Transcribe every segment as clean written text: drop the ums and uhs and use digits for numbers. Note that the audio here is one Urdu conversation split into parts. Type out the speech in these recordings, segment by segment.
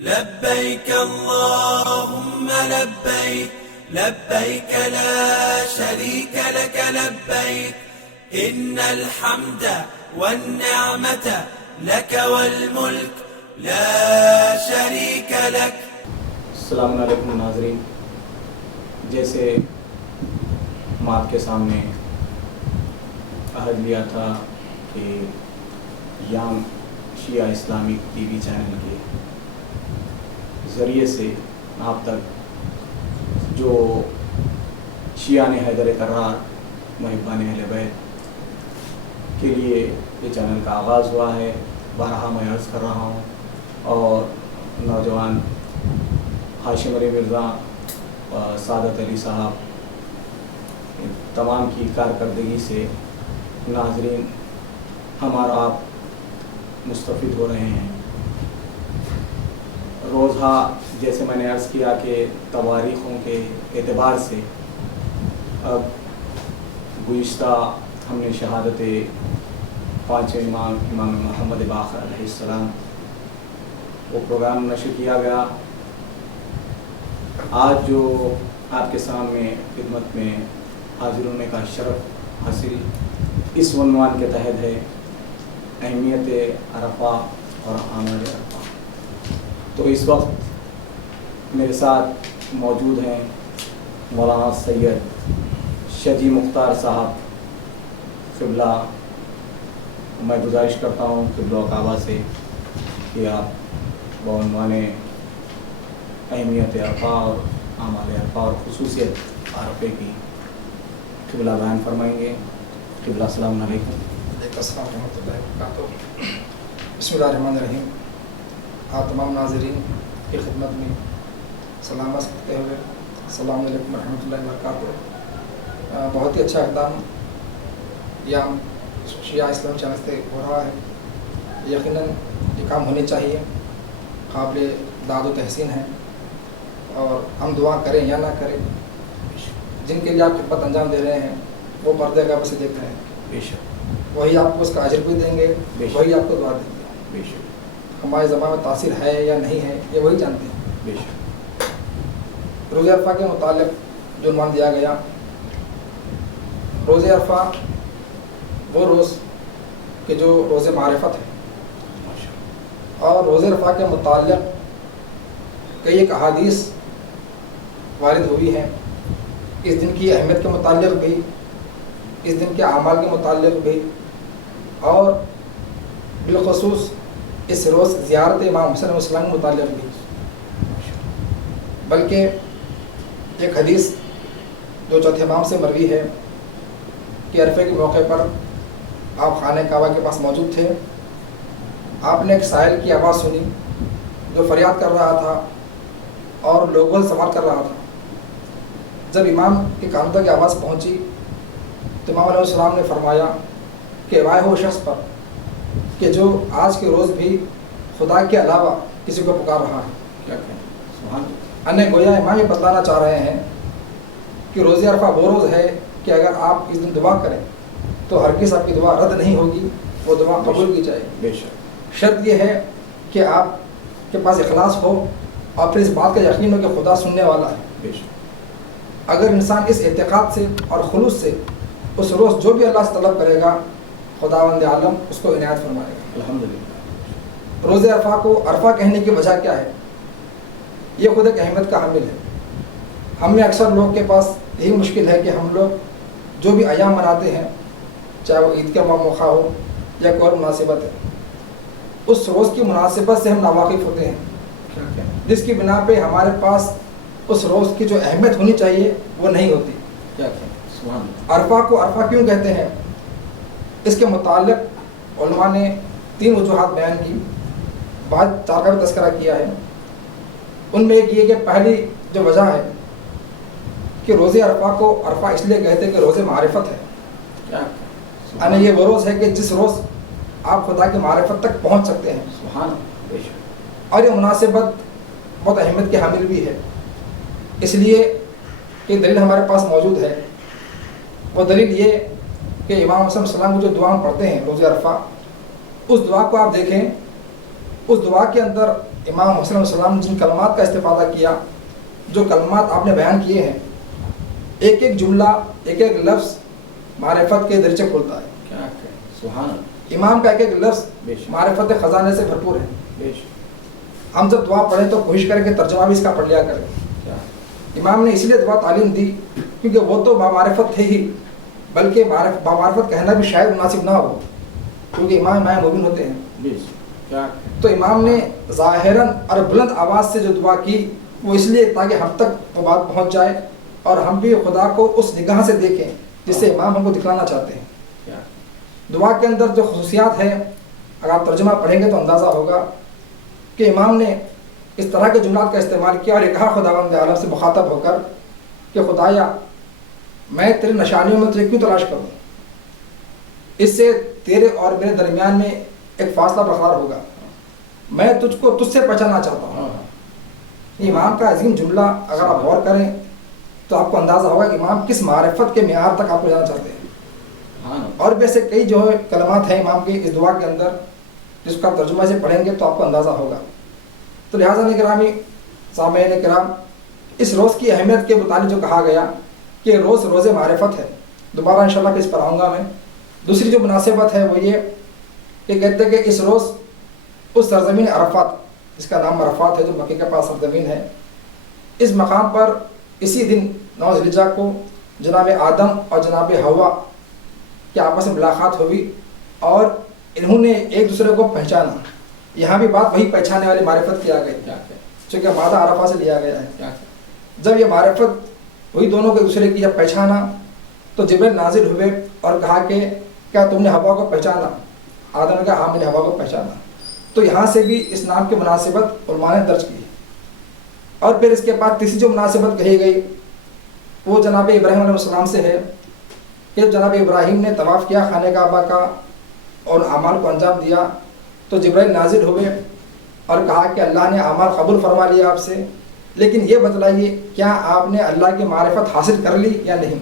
لبيك اللهم لبيك لبيك لا شريك لك لبيك إن الحمد والنعمة لك والملك لا شريك لك. السلام علیکم ناظرین. جیسے ہم آپ کے سامنے عہد لیا تھا کہ یام شیعہ اسلامک ٹی وی چینل کے ذریعے سے آپ تک جو شیعہ نے حیدر کرار محبان اہل بیت کے لیے یہ چینل کا آغاز ہوا ہے، بارہا میں عرض کر رہا ہوں، اور نوجوان ہاشم علی مرزا، سعادت علی صاحب، تمام کی کارکردگی سے ناظرین ہم اور آپ مستفید ہو رہے ہیں. روزہ جیسے میں نے عرض کیا کہ تواریخوں کے اعتبار سے اب گزشتہ ہم نے شہادت پانچویں امام محمد باقر علیہ السلام وہ پروگرام نشر کیا گیا. آج جو آپ کے سامنے خدمت میں حاضر ہونے کا شرف حاصل اس عنوان کے تحت ہے، اہمیت عرفہ اور اعمال عرفہ. تو اس وقت میرے ساتھ موجود ہیں مولانا سید شجی مختار صاحب قبلہ. میں گزارش کرتا ہوں قبلہ کعبہ سے کہ آپ بعنوان اہمیت عرفہ اور اعمال عرفہ اور خصوصیت عرفے کی قبلہ بیان فرمائیں گے. قبلہ السلام علیکم. السلام ورحمۃ اللہ وبرکاتہ. بسم اللہ الرحمن الرحیم. آپ تمام ناظرین کی خدمت میں سلام عرض کرتے ہوئے السلام علیکم ورحمۃ اللہ وبرکاتہ. بہت ہی اچھا اقدام یام شیعہ اسلام چینل سے ہو رہا ہے. یقیناً یہ کام ہونے چاہیے، قابل داد و تحسین ہے، اور ہم دعا کریں یا نہ کریں، جن کے لیے آپ خدمت انجام دے رہے ہیں وہ پردے کا بس دیکھ رہے ہیں، بے شک وہی آپ کو اس کا اجر بھی دیں گے، وہی آپ کو دعا دیں گے. بے شک ہمارے زبان میں تاثیر ہے یا نہیں ہے یہ وہی جانتے ہیں. بے شک. روزہ عرفہ کے متعلق جو عنوان دیا گیا، روزہ عرفہ وہ روز کہ جو روز معرفت ہے، اور روزہ عرفہ کے متعلق کئی ایک احادیث وارد ہوئی ہیں اس دن کی اہمیت کے متعلق بھی، اس دن کے اعمال کے متعلق بھی، اور بالخصوص اس روز زیارت امام حسین علیہ السلام کے متعلق بھی. بلکہ ایک حدیث جو چوتھے امام سے مروی ہے کہ عرفے کے موقع پر آپ خانہ کعبہ کے پاس موجود تھے. آپ نے ایک سائل کی آواز سنی جو فریاد کر رہا تھا اور لوگوں سے سوال کر رہا تھا. جب امام کے کانوں تک آواز پہنچی تو امام علیہ السلام نے فرمایا کہ وائے ہو شخص پر کہ جو آج کے روز بھی خدا کے علاوہ کسی کو پکار رہا ہے. کیا کہیں سبحان اللہ. انہیں گویا امام یہ بتلانا چاہ رہے ہیں کہ روزہ عرفہ وہ روز ہے کہ اگر آپ اس دن دعا کریں تو ہرگز آپ کی دعا رد نہیں ہوگی، وہ دعا قبول کی جائے گی. بے شک. شرط یہ ہے کہ آپ کے پاس اخلاص ہو اور پھر اس بات کا یقین ہو کہ خدا سننے والا ہے. بے شک. اگر انسان اس اعتقاد سے اور خلوص سے اس روز جو بھی اللہ سے طلب کرے گا، خداوند عالم اس کو عنایت فرمائے گا. الحمدللہ. روزہ عرفہ کو عرفہ کہنے کی وجہ کیا ہے؟ یہ خود ایک اہمیت کا حامل ہے. ہم میں اکثر لوگ کے پاس یہی مشکل ہے کہ ہم لوگ جو بھی ایام مناتے ہیں، چاہے وہ عید کا موقع ہو یا کوئی اور مناسبت ہے، اس روز کی مناسبت سے ہم ناواقف ہوتے ہیں، جس کی بنا پہ ہمارے پاس اس روز کی جو اہمیت ہونی چاہیے وہ نہیں ہوتی. کیا کہیں سبحان اللہ. عرفہ کو عرفہ کیوں کہتے ہیں؟ اس کے متعلق علماء نے 3 وجوہات بیان کی، بعد 4 کا بھی تذکرہ کیا ہے. ان میں ایک یہ کہ پہلی جو وجہ ہے کہ روزہ عرفہ کو عرفہ اس لیے کہتے ہیں کہ روزہ معرفت ہے. کیا یعنی یہ وہ روز ہے کہ جس روز آپ خدا کی معرفت تک پہنچ سکتے ہیں. سبحان اللہ. بے شک. اور یہ مناسبت بہت اہمیت کے حامل بھی ہے، اس لیے کہ دلیل ہمارے پاس موجود ہے. وہ دلیل یہ کہ امام حسین علیہ السلام کو جو دعا پڑھتے ہیں روزہ عرفہ، اس دعا کو آپ دیکھیں، اس دعا کے اندر امام حسین علیہ السلام نے جن کلمات کا استفادہ کیا، جو کلمات آپ نے بیان کیے ہیں، ایک ایک جملہ، ایک ایک لفظ معرفت کے درجے کھولتا ہے. کیا کہ سبحان اللہ. امام کا ایک ایک لفظ بے شک. معرفت خزانے سے بھرپور ہے. بے شک. ہم جب دعا پڑھیں تو کوشش کریں کہ ترجمہ بھی اس کا پڑھ لیا کریں. کیا امام نے اس لیے دعا تعلیم دی کیونکہ وہ تو بامعرفت تھے ہی، بلکہ بامعرفت کہنا بھی شاید مناسب نہ ہو کیونکہ امام مبین ہوتے ہیں. بے شک. کیا تو امام نے ظاہراً اور بلند آواز سے جو دعا کی وہ اس لیے تاکہ ہم تک وہ بات پہنچ جائے اور ہم بھی خدا کو اس نگاہ سے دیکھیں جس سے امام ہم کو دکھلانا چاہتے ہیں. کیا دعا کے اندر جو خصوصیات ہیں اگر آپ ترجمہ پڑھیں گے تو اندازہ ہوگا کہ امام نے اس طرح کے جملات کا استعمال کیا اور یہ کہا خداوند عالم سے مخاطب ہو کر کہ خدایا میں تیرے نشانیوں میں تجھے کیوں تلاش کروں، اس سے تیرے اور میرے درمیان میں ایک فاصلہ برقرار ہوگا، میں تجھ سے پہچاننا چاہتا ہوں. امام کا عظیم جملہ اگر آپ غور کریں تو آپ کو اندازہ ہوگا کہ امام کس معرفت کے معیار تک آپ کو جانا چاہتے ہیں. اور بھی ایسے کئی جو ہے کلمات ہیں امام کے اس دعا کے اندر جس کا ترجمہ سے پڑھیں گے تو آپ کو اندازہ ہوگا. تو لہٰذا گرامی سامعین کرام، اس روز کی اہمیت کے متعلق جو کہا گیا کہ روز معرفت ہے، دوبارہ انشاءاللہ کہ اس پر آؤں گا میں. دوسری جو مناسبت ہے وہ یہ کہ کہتے ہیں کہ اس روز اس سرزمین عرفات، جس کا نام عرفات ہے جو مکے کے پاس سرزمین ہے، اس مقام پر اسی دن 9 ذی الحجہ کو جناب آدم اور جناب حوا کی آپس میں ملاقات ہوئی اور انہوں نے ایک دوسرے کو پہچانا. یہاں بھی بات وہی پہچانے والی معرفت کیا گئی چونکہ مادہ عرفہ سے لیا گیا ہے. جب یہ معرفت ہوئی دونوں کو ایک دوسرے کی جب پہچانا تو جبریل نازل ہوئے اور کہا کہ کیا تم نے حوا کو پہچانا؟ آدم نے کہا ہاں میں نے حوا کو پہچانا. تو یہاں سے بھی اس نام کی مناسبت علماء نے درج کی. اور پھر اس کے بعد تیسری جو مناسبت کہی گئی وہ جناب ابراہیم علیہ السلام سے ہے کہ جناب ابراہیم نے طواف کیا خانہ کعبہ کا اور اعمال کو انجام دیا تو جبرائیل نازل ہوئے اور کہا کہ اللہ نے اعمال قبول فرما لیا آپ سے، لیکن یہ بتلائیے کیا آپ نے اللہ کی معرفت حاصل کر لی یا نہیں؟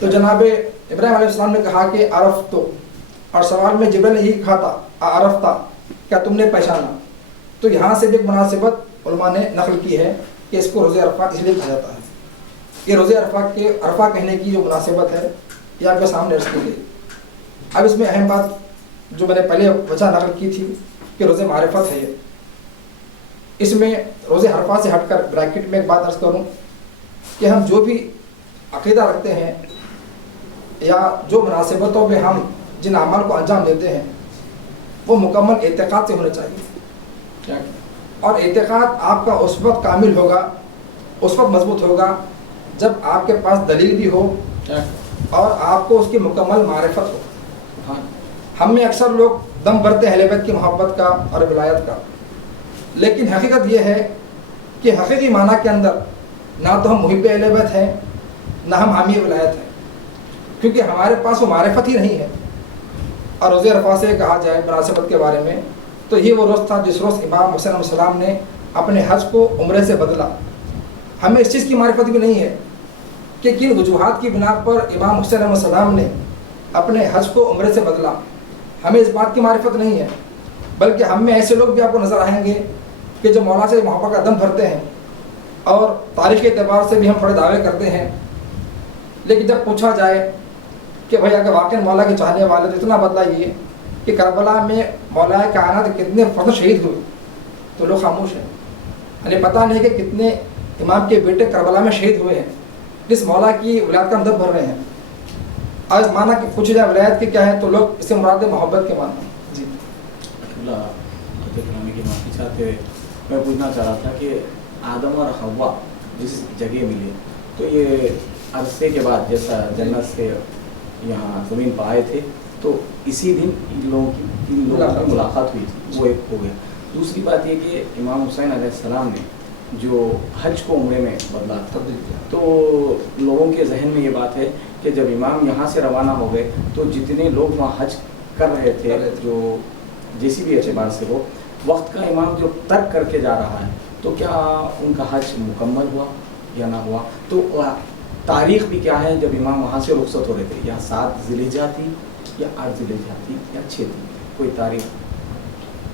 تو جناب ابراہیم علیہ السلام نے کہا کہ عرف تو، اور سوال میں جبرائیل نے یہی کہا تھا عرف تھا، کیا تم نے پہچانا؟ تو یہاں سے بھی ایک مناسبت علماء نے نقل کی ہے کہ اس کو روزہ عرفہ اس لیے کہا جاتا ہے. یہ روزہ عرفہ کہنے کی جو مناسبت ہے یہ آپ کے سامنے رکھ کی گئی. اب اس میں اہم بات جو میں نے پہلے وجہ نقل کی تھی کہ روزہ معرفت ہے، اس میں روزہ عرفہ سے ہٹ کر بریکٹ میں ایک بات عرض کروں کہ ہم جو بھی عقیدہ رکھتے ہیں یا جو مناسبتوں میں ہم جن اعمال کو انجام دیتے ہیں وہ مکمل اعتقاد سے ہونے چاہیے. اور اعتقاد آپ کا اس وقت کامل ہوگا، اس وقت مضبوط ہوگا جب آپ کے پاس دلیل بھی ہو اور آپ کو اس کی مکمل معرفت ہو. ہم میں اکثر لوگ دم بھرتے ہیں اہل بیت کی محبت کا اور ولایت کا، لیکن حقیقت یہ ہے کہ حقیقی معنی کے اندر نہ تو ہم محب اہل بیت ہیں نہ ہم حامی ولایت ہیں، کیونکہ ہمارے پاس وہ معرفت ہی نہیں ہے. اور روزہ عرفہ سے کہا جائے مناسبت کے بارے میں تو یہ وہ روز تھا جس روز امام حسین علیہ السلام نے اپنے حج کو عمرے سے بدلا. ہمیں اس چیز کی معرفت بھی نہیں ہے کہ کن وجوہات کی بنا پر امام حسین علیہ السلام نے اپنے حج کو عمرے سے بدلا. ہمیں اس بات کی معرفت نہیں ہے، بلکہ ہم میں ایسے لوگ بھی آپ کو نظر آئیں گے کہ جو مولا سے محبت کا دم بھرتے ہیں اور تاریخ کے اعتبار سے بھی ہم بڑے دعوے کرتے ہیں، لیکن جب پوچھا جائے کہ بھائی اگر واقعی مولا کے چاہنے والے تو اتنا بدلا یہ کہ کربلا میں مولا کائنات کتنے فرد شہید ہوئے تو لوگ خاموش ہیں. یعنی پتہ نہیں کہ کتنے امام کے بیٹے کربلا میں شہید ہوئے ہیں جس مولا کی ولایت کا ہم دم بھر رہے ہیں. آج مانا کہ پوچھ جائے ولایت کی کیا ہے تو لوگ اسے مراد محبت کے معنی. جی اللہ کی معافی چاہتے ہوئے میں پوچھنا چاہ رہا تھا کہ آدم اور حوا جس جگہ ملے تو یہ عرصے کے بعد جیسا جنت سے یہاں زمین پر آئے تھے تو اسی دن ان لوگوں کی ملاقات ہوئی تھی، وہ ایک ہو گیا. دوسری بات یہ کہ امام حسین علیہ السلام نے جو حج کو عمرے میں بدلا تھا تو لوگوں کے ذہن میں یہ بات ہے کہ جب امام یہاں سے روانہ ہو گئے تو جتنے لوگ وہاں حج کر رہے تھے جو جیسی بھی اعتبار سے ہو، وقت کا امام جو ترک کر کے جا رہا ہے تو کیا ان کا حج مکمل ہوا یا نہ ہوا؟ تو تاریخ بھی کیا ہے جب امام وہاں سے رخصت ہو رہے تھے، یا 7 ذی الحجہ تھی یا 8 ذی الحجہ تھی یا 6 تھی؟ کوئی تاریخ؟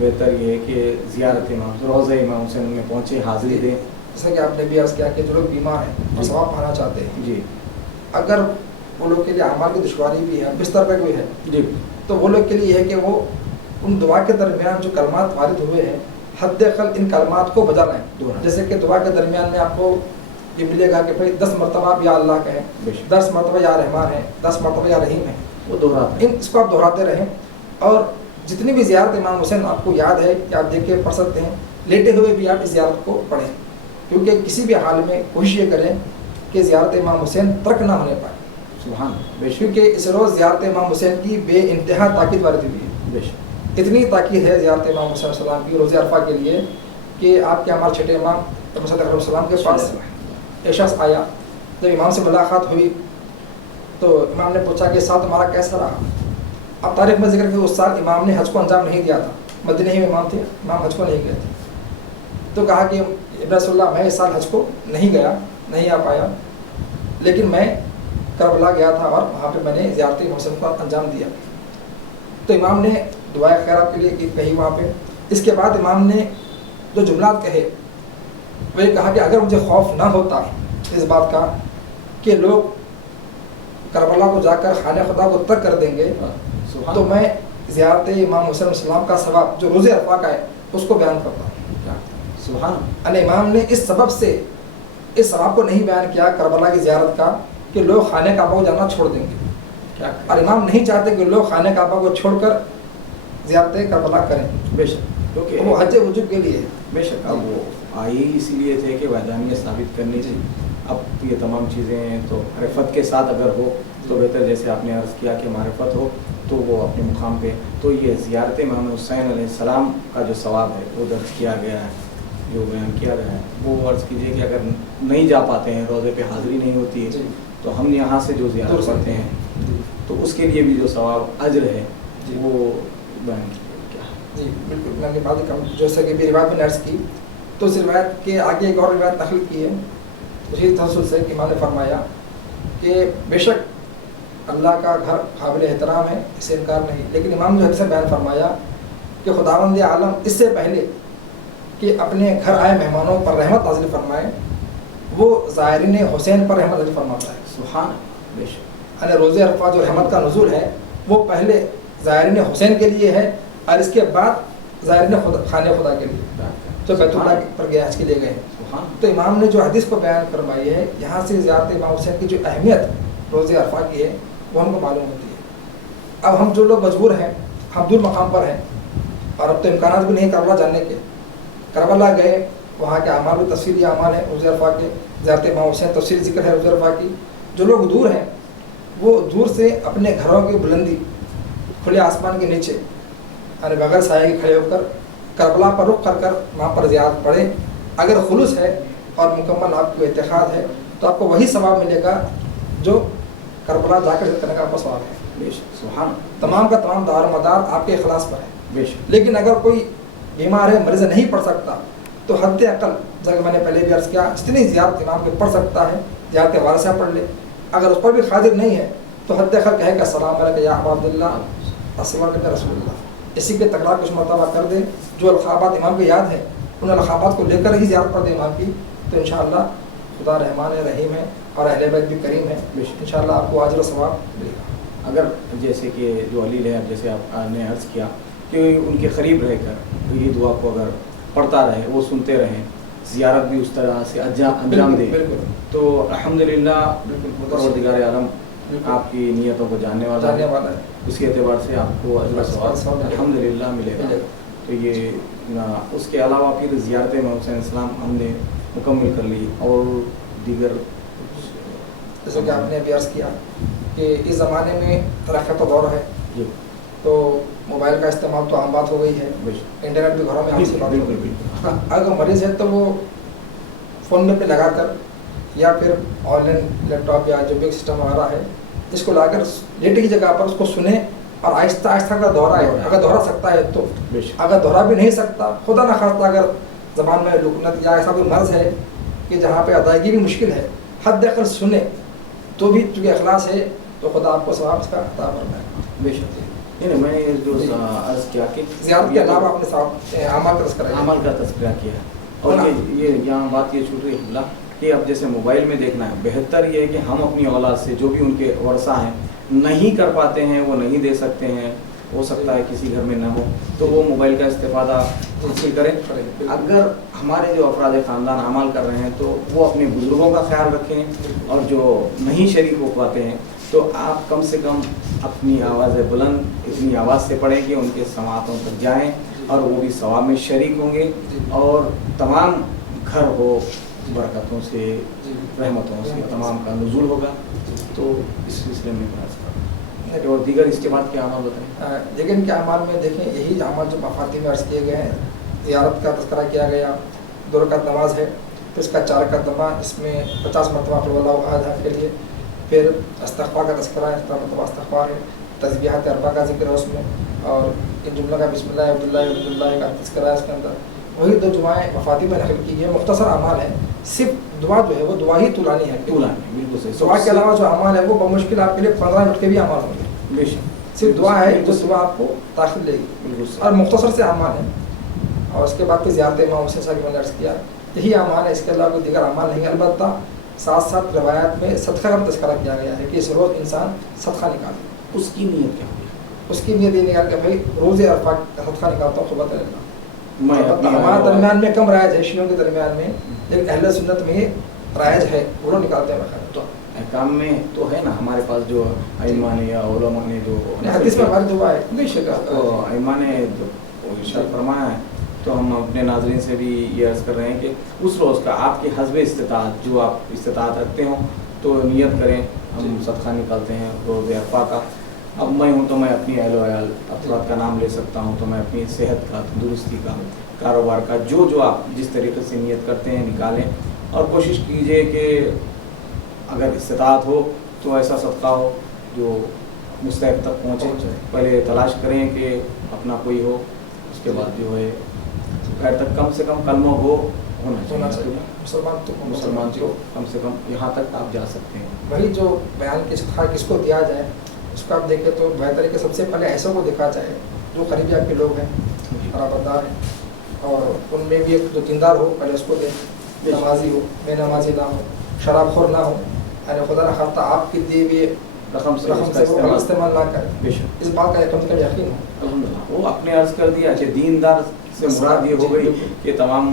بہتر یہ ہے کہ زیارت امام روضہ امام حسین میں پہنچے، حاضری دیں. جیسا کہ آپ نے بھی عرض کیا کہ جو لوگ بیمار ہیں اور ثواب پانا چاہتے ہیں، جی اگر وہ لوگ کے لیے اعمال کی دشواری بھی ہے، بستر پہ کوئی ہے، جی تو وہ لوگ کے لیے یہ ہے کہ وہ ان دعا کے درمیان جو کلمات وارد ہوئے ہیں حد اقل ان کلمات کو بجا لائیں. جیسے کہ دعا کے درمیان میں آپ کو یہ ملے گا کہ بھائی 10 مرتبہ آپ یا اللہ کہیں، 10 مرتبہ یا رحمان ہے، 10 مرتبہ یا رحیم ہے، وہ دہراتے ہیں. اس کو آپ دہراتے رہیں. اور جتنی بھی زیارت امام حسین آپ کو یاد ہے کہ آپ دیکھ کے پڑھ سکتے ہیں، لیٹے ہوئے بھی آپ اس زیارت کو پڑھیں، کیونکہ کسی بھی حال میں کوشش یہ کریں کہ زیارت امام حسین ترک نہ ہونے پائے. سبحان بے شک. کیونکہ اس روز زیارت امام حسین کی بے انتہا تاکید وارد ہوئی ہے. بے شک اتنی تاکید ہے زیارت امام حسین علیہ السلام کی روز عرفہ کے لیے کہ آپ کے ہمارے چھٹے امام صدق علیہ السلام کے پاس ایک شخص آیا. جب امام سے ملاقات ہوئی تو امام نے پوچھا کہ سال تمہارا کیسا رہا. اب تاریخ میں ذکر کہ اس سال امام نے حج کو انجام نہیں دیا تھا، مدینہ ہی میں امام تھے، امام حج کو نہیں گئے تھے. تو کہا کہ رسول اللہ میں اس سال حج کو نہیں گیا، نہیں آ پایا، لیکن میں کربلا گیا تھا اور وہاں پہ میں نے زیارت حسین کو انجام دیا. تو امام نے دعائے خیر آپ کے لیے کہی وہاں پہ. اس کے بعد امام نے جو جملات کہے وہ یہ کہا کہ اگر مجھے خوف نہ ہوتا اس بات کا کہ لوگ کربلا کو جا کر خانہ خدا کو ترک کر دیں گے تو میں زیارت امام حسین علیہ السلام کا ثواب جو روز عرفہ کا ہے اس کو بیان کرتا ہوں. سبحان. امام نے اس سبب سے اس ثواب کو نہیں بیان کیا کربلا کی زیارت کا کہ لوگ خانہ کعبہ کو جانا چھوڑ دیں گے، اور امام نہیں چاہتے کہ لوگ خانہ کعبہ کو چھوڑ کر زیارت کربلا کریں. بے شک کیونکہ وہ حج وجوب کے لیے. بے شک اب وہ آئی اسی لیے تھے کہ وحدانیت ثابت کرنی چاہیے. اب یہ تمام چیزیں تو معرفت کے ساتھ اگر ہو تو بہتر، جیسے آپ نے عرض کیا کہ معرفت ہو تو وہ اپنے مقام پہ. تو یہ زیارت امام حسین علیہ السلام کا جو ثواب ہے وہ درج کیا گیا ہے، جو بیان کیا گیا ہے وہ عرض کیجیے کہ اگر نہیں جا پاتے ہیں، روزے پہ حاضری نہیں ہوتی ہے تو ہم یہاں سے جو زیارت کرتے ہیں تو اس کے لیے بھی جو ثواب اجر ہے وہ بیان کیا ہے. جی بالکل. میں نے بات جیسا کہ بھی روایت میں عرض کی تو اس روایت کے آگے ایک اور روایت نقل کی ہے اسی تسلسل سے کہ امام نے فرمایا کہ بے شک اللہ کا گھر قابل احترام ہے، اس سے انکار نہیں، لیکن امام نے حدیث سے بیان فرمایا کہ خداوند عالم اس سے پہلے کہ اپنے گھر آئے مہمانوں پر رحمت نازل فرمائے وہ زائرین حسین پر رحمت نازل فرماتا ہے. سبحان. بے شک یعنی روز عرفہ جو رحمت کا نزول ہے وہ پہلے زائرین حسین کے لیے ہے اور اس کے بعد زائرین خانہ خدا کے لیے جو بیت اللہ پر گئے حج کے لیے گئے. تو امام نے جو حدیث کو بیان فرمائی ہے یہاں سے زیارت امام حسین کی جو اہمیت روز عرفہ کی ہے وہ ہم کو معلوم ہوتی ہے. اب ہم جو لوگ مجبور ہیں، ہم دور مقام پر ہیں اور اب تو امکانات بھی نہیں کربلا جانے کے، کربلا گئے وہاں کے اعمال بھی تفصیلی اعمال ہیں روز عرفہ کے، زیارت امام حسین تفصیلی ذکر ہے روز عرفہ کی. جو لوگ دور ہیں وہ دور سے اپنے گھروں کی بلندی کھلے آسمان کے نیچے یعنی بغیر سائے کے کھڑے ہو کر کربلا پر رخ کر کر وہاں پر زیارت پڑھیں. اگر خلوص ہے اور مکمل آپ کو اعتقاد ہے تو آپ کو وہی ثواب ملے گا جو کربلا جا کر کرنے کا آپ کا ثواب ہے. بے شک. سبحان. تمام کا تمام دار و مدار آپ کے اخلاص پر ہے. بے شک. لیکن اگر کوئی بیمار ہے، مریض نہیں پڑھ سکتا تو حد اقل جیسا میں نے پہلے بھی عرض کیا جتنی زیارت امام کے پڑھ سکتا ہے زیارت وارثہ پڑھ لے. اگر اس پر بھی قادر نہیں ہے تو حد اقل کہے کہ السلام علیکم یا ابا عبداللہ، السلام علیکم رسول اللہ. اسی کے تکرار کچھ مرتبہ کر دے. جو القابات امام کو یاد ہے ان القابات کو لے کر ہی زیارت پڑھ دے امام کی تو انشاءاللہ خدا رحمان ہے، رحیم ہے اور اہل بیت بھی کریم ہے. انشاءاللہ آپ کو اجر و ثواب ملے گا. اگر جیسے کہ جو علی ہے، جیسے آپ نے عرض کیا کہ ان کے قریب رہ کر یہ دعا کو اگر پڑھتا رہے، وہ سنتے رہیں، زیارت بھی اس طرح سے انجام دے تو الحمدللہ پروردگار عالم آپ کی نیتوں کو جاننے والا ہے. اس کے اعتبار سے آپ کو اجر و ثواب الحمدللہ ملے گا. تو یہ اس کے علاوہ پھر زیارت امام حسین السلام ہم نے مکمل کر لی اور دیگر جیسے کہ آپ نے بھی عرض کیا کہ اس زمانے میں ترقی کا دور ہے جی، تو موبائل کا استعمال تو عام بات ہو گئی ہے، انٹرنیٹ بھی گھروں میں عام سی بات ہو گئی. اگر مریض ہے تو وہ فون میں پہ لگا کر یا پھر آن لائن لیپ ٹاپ یا جو بھی سسٹم وغیرہ ہے اس کو لا کر لیٹے کی جگہ پر اس کو سنیں اور آہستہ آہستہ اگر دہرائے، اگر دہرا سکتا ہے تو. اگر دہرا بھی نہیں سکتا، خدا نخواستہ اگر زبان میں لکنت یا ایسا کوئی مرض ہے کہ جہاں پہ ادائیگی بھی مشکل ہے، حد اقل سنیں تو بھی چونکہ اخلاص ہے تو خدا آپ کو ثواب اس کا عطا فرمائے. بے شک. نہیں میں نے جو عرض کیا کہ زیارت کے علاوہ اپنے ساتھ اعمال کا تذکرہ عمل کا تذکرہ کیا ہے. اور یہ یہاں بات یہ چھوٹ رہی ہے کہ اب جیسے موبائل میں دیکھنا ہے، بہتر یہ ہے کہ ہم اپنی اولاد سے جو بھی ان کے ورثہ ہیں نہیں کر پاتے ہیں، وہ نہیں دے سکتے ہیں، ہو سکتا ہے کسی گھر میں نہ ہو، تو وہ موبائل کا استفادہ حاصل کریں. اگر ہمارے جو افراد خاندان اعمال کر رہے ہیں تو وہ اپنے بزرگوں کا خیال رکھیں، اور جو نہیں شریک ہو پاتے ہیں تو آپ کم سے کم اپنی آواز بلند اتنی آواز سے پڑھیں کہ ان کے سماعتوں تک جائیں، اور وہ بھی ثواب میں شریک ہوں گے، اور تمام گھر ہو برکتوں سے، رحمتوں سے تمام کا نزول ہوگا. تو اس سلسلے میں اور دیگر اس کے بعد کیا عمل بتائیں؟ دیکھیں ان کے اعمال میں دیکھیں یہی اعمال جو مفاتی میں عرض کیے گئے ہیں. زیارت کا تذکرہ کیا گیا، 2 رکعت نماز ہے، پھر اس کا 4 رکعت نماز، اس میں 50 مرتبہ قل اللہ احد ہے کے لیے، پھر استغفار کا تذکرہ ہے، 70 مرتبہ استغفار ہے، تسبیحات اربع کا ذکر ہے اس میں، اور ان جملہ کا بسم اللہ عبد اللہ کا تذکرہ ہے اس کے اندر. وہی 2 دعائیں مفاتی میں نقل کی گئی. مختصر اعمال ہیں، صرف دعا جو ہے وہ دعا ہی طولانی ہے. بالکل صحیح. دعا کے علاوہ جو اعمال ہے وہ بمشکل آپ کے لیے 15 منٹ کے بھی اعمال ہوں گے. بے شک صرف دعا ہے جو دعا آپ کو داخل لے گی، بالکل صحیح. اور مختصر سے اعمال ہیں. اور اس کے بعد پھر زیارت امام حسین صاحب میں نے عرض کیا یہی اعمال ہے، اس کے علاوہ کوئی دیگر اعمال نہیں. البتہ ساتھ ساتھ روایات میں صدقہ کا تذکرہ کیا گیا ہے کہ اس روز انسان صدقہ نکالے. اس کی نیت کیا ہوگی؟ اس کی نیت یہ نکال کے بھائی روز عرفہ کا صدقہ نکالتا ہوں قربت اللہ. میں ہمارے درمیان میں کم رائج ہے، شیعوں کے درمیان میں، لیکن اہل سنت میں یہ رائج ہے، وہ لوگ نکالتے ہیں. تو احکام میں تو ہے نا ہمارے پاس جو ائمہ نے یا علماء نے جو حدیث میں ہماری دعا ہے بے شک تو ائمہ نے جو ارشاد فرمایا ہے، تو ہم اپنے ناظرین سے بھی یہ عرض کر رہے ہیں کہ اس روز کا آپ کے حسب استطاعت جو آپ استطاعت رکھتے ہوں تو نیت کریں. ہم صدقہ نکالتے ہیں روز عرفہ کا. اب میں ہوں تو میں اپنی اہل و عیال افراد کا نام لے سکتا ہوں، تو میں اپنی صحت کا، تندرستی کا، کاروبار کا، جو آپ جس طریقے سے نیت کرتے ہیں نکالیں، اور کوشش کیجئے کہ اگر استطاعت ہو تو ایسا صدقہ ہو جو مستحق تک پہنچے. پہلے تلاش کریں کہ اپنا کوئی ہو، اس کے بعد جو ہے خیر تک کم سے کم کلمہ ہونا چاہیے. مسلمان کو کم سے کم یہاں تک آپ جا سکتے ہیں. وہی جو بیان کے صدقہ کس کو دیا جائے اس کو آپ دیکھیں تو بہتر ہے کہ سب سے پہلے ایسوں کو دیکھا جائے جو قریبی آپ کے لوگ ہیں، برابردار ہیں، اور ان میں بھی ایک جو دیندار ہو پہلے اس کو دیں، نمازی ہو، بے نمازی نہ ہو، شراب خور نہ ہو، یعنی خدا نخواستہ آپ کی دی ہوئی رقم سے وہ استعمال نہ کرے. اس بات کا کم سے کم یقین ہو. الحمدللہ وہ آپ نے عرض کر دیا کہ دیندار سے مراد یہ ہو گئی کہ تمام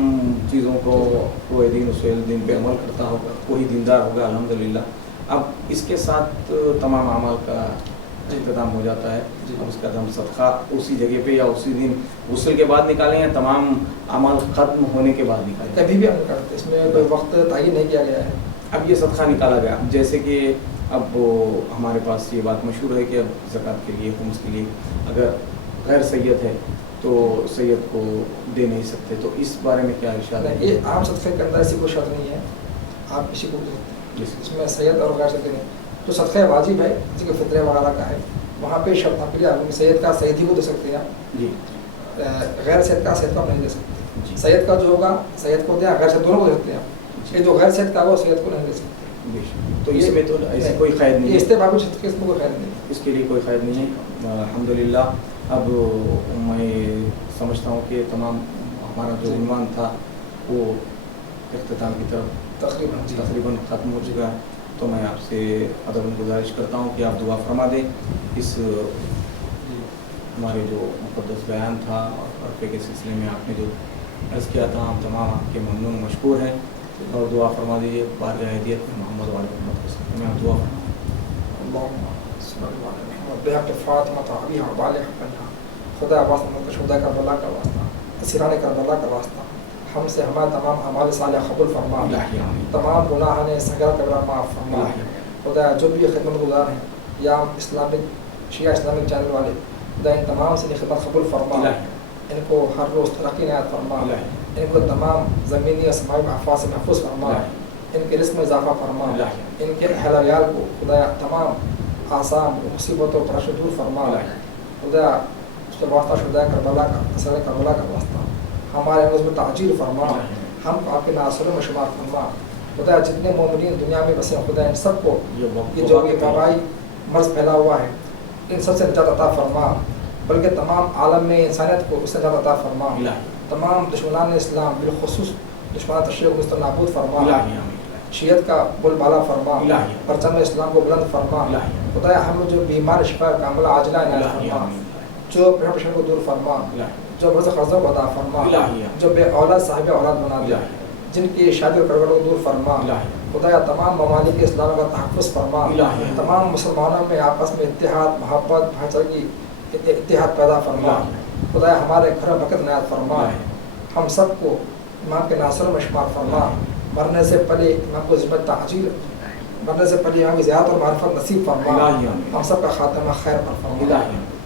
چیزوں کو کوئی دین اصول دین پہ عمل کرتا ہوگا، کوئی دیندار ہوگا. الحمدللہ اب اس کے ساتھ تمام اعمال کا اختتام ہو جاتا ہے. اب اس کا ہم صدقہ اسی جگہ پہ یا اسی دن غسل کے بعد نکالیں یا تمام اعمال ختم ہونے کے بعد نکالیں؟ کبھی بھی ہم کرتے، اس میں کوئی وقت تعین نہیں کیا گیا ہے. اب یہ صدقہ نکالا گیا، جیسے کہ اب ہمارے پاس یہ بات مشہور ہے کہ اب زکوٰۃ کے لیے، خمس کے لیے اگر غیر سید ہے تو سید کو دے نہیں سکتے، تو اس بارے میں کیا ارشاد ہے؟ یہ عام صدقے کے اندر ایسی کوئی شرط نہیں ہے، آپ کسی کو دے، اس میں سید اور غیر سید نہیں. تو صدقہ واجب ہے جس کے فطرے وغیرہ کا ہے، وہاں پہ شرط آپ کے لیے سید کا سید ہی کو دے سکتے ہیں جی، غیر سید کا سید کو آپ نہیں دے سکتے. سید کا جو ہوگا سید کو دیں، غیر سید دونوں کو دے سکتے ہیں. یہ جو غیر سید کا ہوگا سید کو نہیں دے سکتے. تو اس میں تو ایسی کوئی قید نہیں ہے، استحبابی صدقے اس میں کوئی قید نہیں ہے، اس کے لیے کوئی قید نہیں ہے. الحمدللہ اب میں سمجھتا ہوں کہ تمام ہمارا جو عنوان تھا وہ اختتام کی طرف تقریباً ختم ہو چکا ہے. تو میں آپ سے ادب گزارش کرتا ہوں کہ آپ دعا فرما دیں. اس ہمارے جو مقدس بیان تھا اور عرفے کے سلسلے میں آپ نے جو عرض کیا تھا، ہم تمام آپ کے ممنون مشکور ہیں، اور دعا فرما دیجیے بارگاہ ہدیت میں محمد والے محمد کے ساتھ میں آپ دعا فرما. خدا واسطہ شہداء کا بلا کا واسطہ، اسیران کربلا کا واسطہ، ہم سے ہمارا تمام اعمال صالحہ قبول فرما، تمام گناہ نے صغیرہ کبیرہ معاف فرما. خدا جو بھی خدمت گزار ہیں یا اسلامک شیعہ اسلامک چینل والے، خدا ان تمام سے خدمت قبول فرما، ان کو ہر روز ترقی عنایت فرما، ان کو تمام زمینی اور سماعی افواہ سے محفوظ فرما، ان کے رزق میں اضافہ فرما، ان کے اہل و عیال کو خدا تمام آسام مصیبتوں پر دور فرما. خدا اس کے واسطہ شہداء کربلا کا، اسیران کربلا کا واسطہ ہمارے نظم تعجیل فرما، ہم کو آپ کے ناصروں میں شمار فرما. خدا جتنے مومنین دنیا میں بسے خدا ان سب کو یہ جو یہ وبائی مرض پھیلا ہوا ہے ان سب سے نجات عطا فرما. بلکہ تمام عالم میں انسانیت کو اس نے عطا فرما. الہی تمام دشمنان اسلام بالخصوص دشمنان تشریع کو مستر نابود فرما. الہی شیعت کا بول بالا فرما. الہی پرچم اسلام کو بلند فرما. الہی خدایا ہم جو بیمار شفا کاملہ عاجلہ عنایت الہی فرما. جو پریشان کو دور فرما. جو مرض قرضوں کو عطا فرما. جو بے اولاد صاحب اولاد بنا دے. جن کی شادی اور کرگڑوں کو دور فرما. خدایا تمام ممالک اسلام کا تحفظ فرما. تمام مسلمانوں میں آپس میں اتحاد محبت بھائی چارگی اتحاد پیدا فرما. خدایا ہمارے گھر میں برکت عنایت فرما. ہم سب کو امام کے ناصروں میں شمار فرما. مرنے سے پہلے امام کو ذمہ تعجیل مرنے سے پہلے امام کی زیارت اور معرفت نصیب فرما. ہم سب کا خاتمہ خیر پر فرما.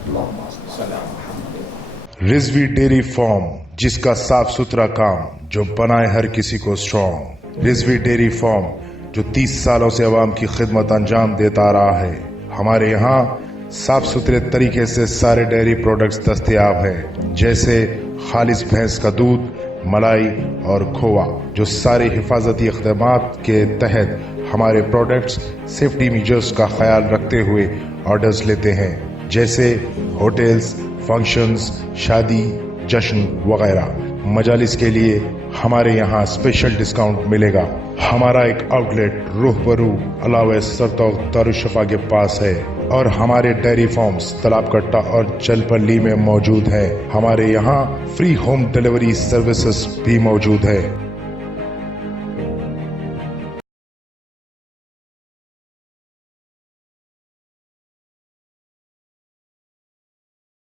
اللہم صلی علی محمد. رضوی ڈیری فارم، جس کا صاف ستھرا کام جو بنائے ہر کسی کو اسٹرانگ. رضوی ڈیری فارم جو 30 سالوں سے عوام کی خدمت انجام دیتا رہا ہے. ہمارے یہاں صاف ستھرے طریقے سے سارے ڈیری پروڈکٹس دستیاب ہیں، جیسے خالص بھینس کا دودھ، ملائی اور کھووا، جو سارے حفاظتی اقدامات کے تحت ہمارے پروڈکٹس سیفٹی میجرز کا خیال رکھتے ہوئے آرڈرز لیتے ہیں، جیسے ہوٹلز، فنکشنز، شادی، جشن وغیرہ. مجالس کے لیے ہمارے یہاں اسپیشل ڈسکاؤنٹ ملے گا. ہمارا ایک آؤٹ لیٹ روح برو علاوہ سرتوق دارالشفا کے پاس ہے، اور ہمارے ڈیری فارمز تلاب کٹا اور چلپلی میں موجود ہیں. ہمارے یہاں فری ہوم ڈیلیوری سروسز بھی موجود ہے.